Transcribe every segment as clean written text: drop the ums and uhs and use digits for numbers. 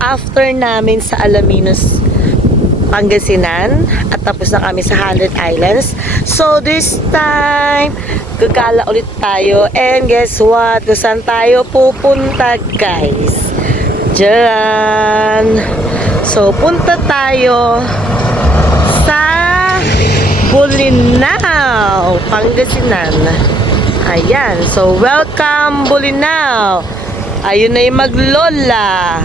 after namin sa Alaminos, Pangasinan, at tapos na kami sa 100 Islands. So this time, gagala ulit tayo. And guess what? Kung saan tayo pupunta, guys? Diyan. So punta tayo sa Bolinao, Pangasinan. Ayan. So welcome, Bolinao. Ayun na yung maglola.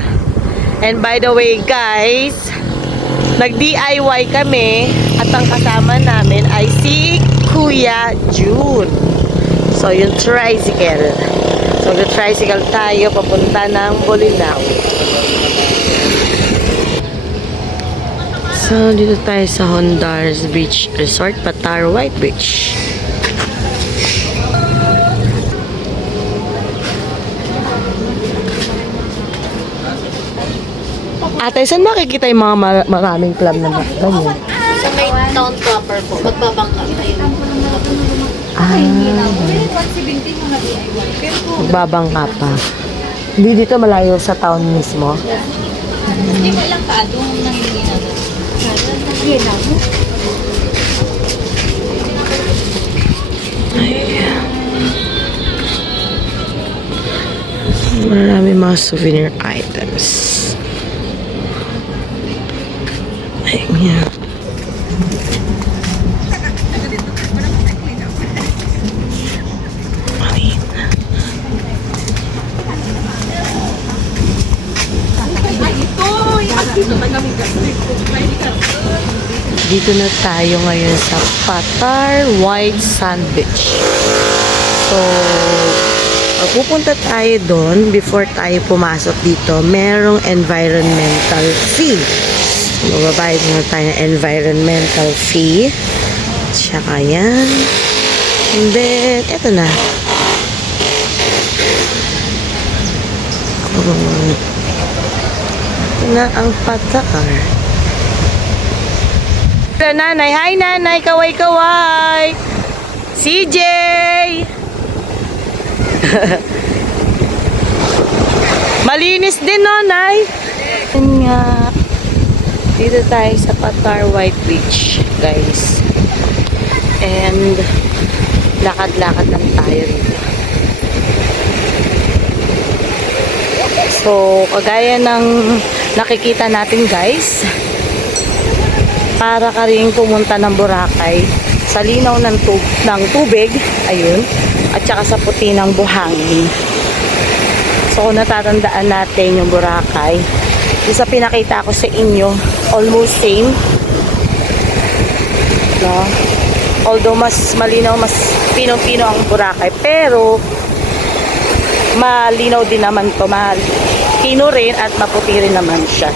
And by the way, guys, nag-DIY kami at ang kasama namin ay si Kuya June. So, yung tricycle. So, tricycle tayo papunta ng Bolinao. So, dito tayo sa Hondar's Beach Resort, Patar White Beach. Ate, saan makikita yung mga maraming club na ganyan? Sa may town proper po, magbabangka kayo. Magbabangka pa. Hindi dito malayo sa town mismo. Hindi mo lang ka, doon nangyayari natin. Marami mga souvenir items. Ayan. Dito na tayo ngayon sa Patar White Sand Beach. So, pupunta tayo doon. Before tayo pumasok dito, merong environmental fee. Magbabayad na tayo ng environmental fee. Tsaka yan. And then, eto na. Ito na ang Patar. Nanay, hi nanay, kaway-kaway. CJ! Malinis din, no, nay? Yan nga. Dito tayo sa Patar White Beach, guys. And lakad-lakad lang tayo dito. So, kagaya ng nakikita natin, guys, para ka rin pumunta ng Boracay sa linaw ng tubig, ayun, at saka sa puti ng buhangin. So, kung natatandaan natin yung Boracay, yung sa pinakita ko sa inyo, almost same. No? Although mas malinaw, mas pinong-pino ang Boracay, pero malinaw din naman to, pino rin at maputi rin naman siya.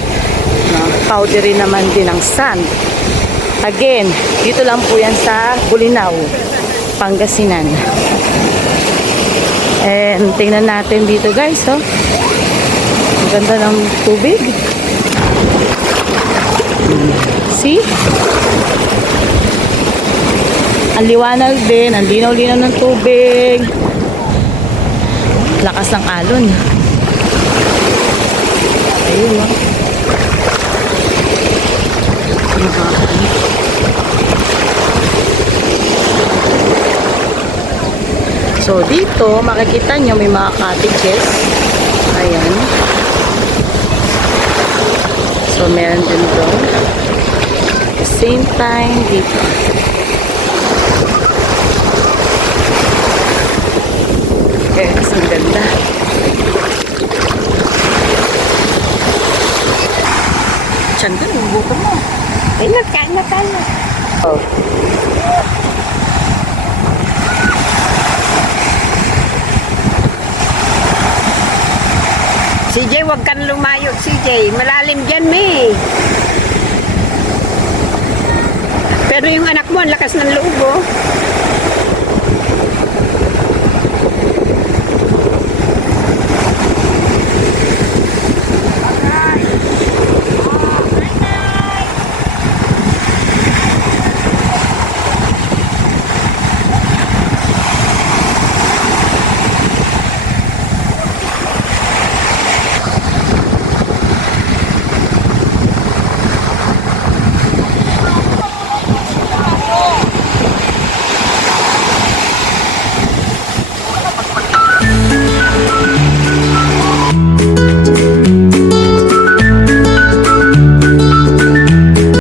No? Powdery naman din ang sand. Again, dito lang po yan sa Bolinao, Pangasinan. And tingnan natin dito, guys, oh. Ang ganda ng tubig. See? Ang liwanag din, ang linaw-linaw ng tubig. Lakas ng alon. Ayun, oh. So dito makikita nyo may mga cottages. Ayan. So meron din doon. At the same time dito. Yes, ang ganda. Tiyan doon, yung buko mo. Ay, nagkaan. Oh. CJ, wag kang lumayo, CJ. Malalim dyan, May. Pero yung anak mo, ang lakas ng loob, oh.